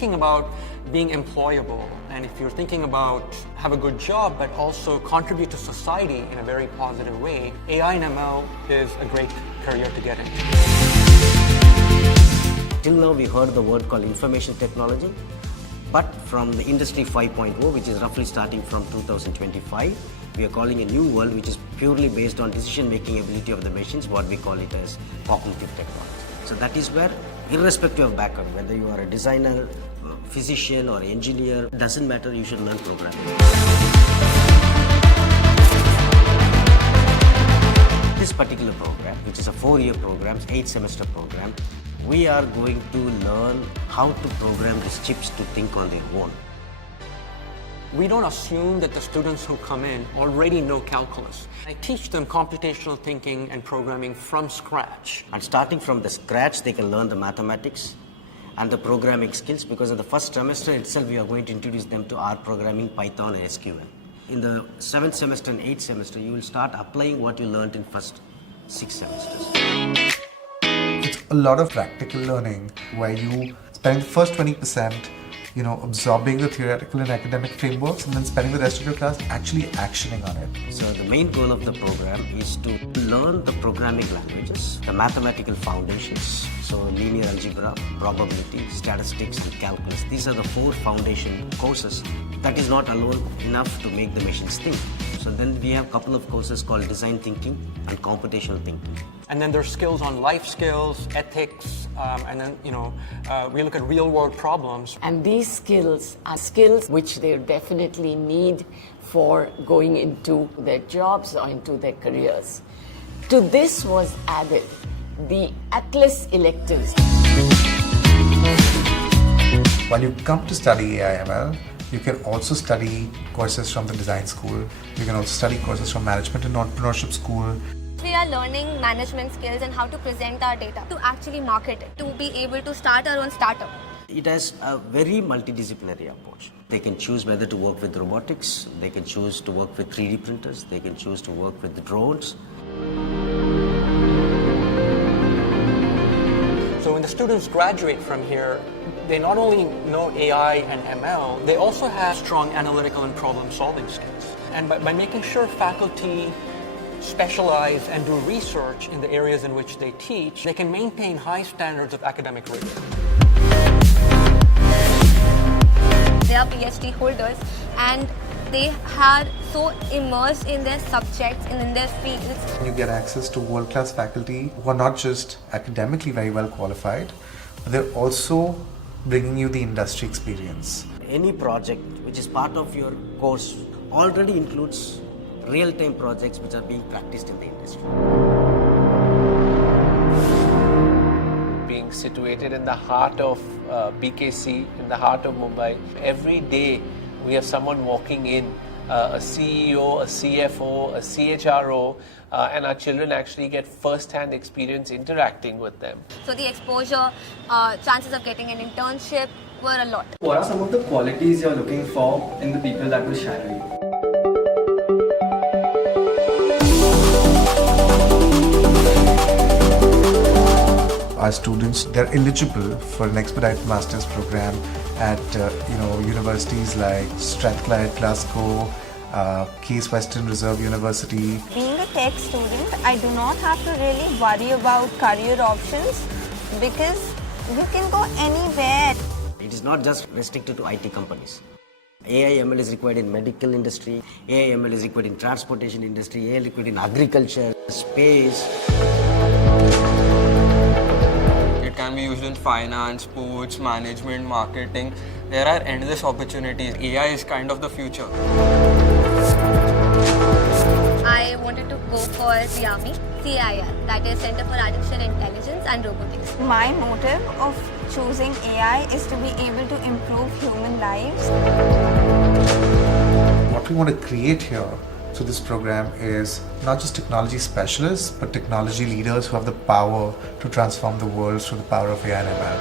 thinking about being employable, and if you're thinking about have a good job but also contribute to society in a very positive way, AI and ML is a great career to get into. Till now we heard the word called information technology, but from the industry 5.0, which is roughly starting from 2025, we are calling a new world which is purely based on decision-making ability of the machines, what we call it as cognitive technology. So that is where, irrespective of background, whether you are a designer, physician or engineer, doesn't matter, you should learn programming. This particular program, which is a 4-year program, 8-semester program, we are going to learn how to program these chips to think on their own. We don't assume that the students who come in already know calculus. I teach them computational thinking and programming from scratch. And starting from the scratch, they can learn the mathematics and the programming skills, because in the first semester itself, we are going to introduce them to R programming, Python and SQL. In the 7th semester and 8th semester, you will start applying what you learned in first 6 semesters. It's a lot of practical learning where you spend the first 20% absorbing the theoretical and academic frameworks, and then spending the rest of your class actually actioning on it. So the main goal of the program is to learn the programming languages, the mathematical foundations, so linear algebra, probability, statistics and calculus. These are the 4 foundation courses. That is not alone enough to make the machines think. So then we have a couple of courses called design thinking and computational thinking. And then there's skills on life skills, ethics, and then, we look at real world problems. And these skills are skills which they definitely need for going into their jobs or into their careers. To this was added the Atlas electives. While you come to study AI/ML, you can also study courses from the design school. You can also study courses from management and entrepreneurship school. We are learning management skills and how to present our data, to actually market it, to be able to start our own startup. It has a very multidisciplinary approach. They can choose whether to work with robotics, they can choose to work with 3D printers, they can choose to work with drones. So when the students graduate from here, they not only know AI and ML, they also have strong analytical and problem-solving skills. And by making sure faculty specialize and do research in the areas in which they teach, they can maintain high standards of academic rigor. They are PhD holders and they are so immersed in their subjects and in their fields. You get access to world-class faculty who are not just academically very well qualified, but they're also bringing you the industry experience. Any project which is part of your course already includes real-time projects which are being practiced in the industry. Being situated in the heart of BKC, in the heart of Mumbai, every day we have someone walking in, a CEO, a CFO, a CHRO, and our children actually get first-hand experience interacting with them. So the exposure, chances of getting an internship were a lot. What are some of the qualities you're looking for in the people that will shadow you? Our students, they're eligible for an expedited master's program at universities like Strathclyde, Glasgow, Case Western Reserve University. Being a tech student, I do not have to really worry about career options because you can go anywhere. It is not just restricted to IT companies. AI/ML is required in medical industry, AI/ML is required in transportation industry, AI is required in agriculture, space. It can be used in finance, sports, management, marketing. There are endless opportunities. AI is kind of the future. I wanted to go for the army, CIR, that is Center for Artificial Intelligence and Robotics. My motive of choosing AI is to be able to improve human lives. What we want to create here through this program is not just technology specialists, but technology leaders who have the power to transform the world through the power of AI and ML.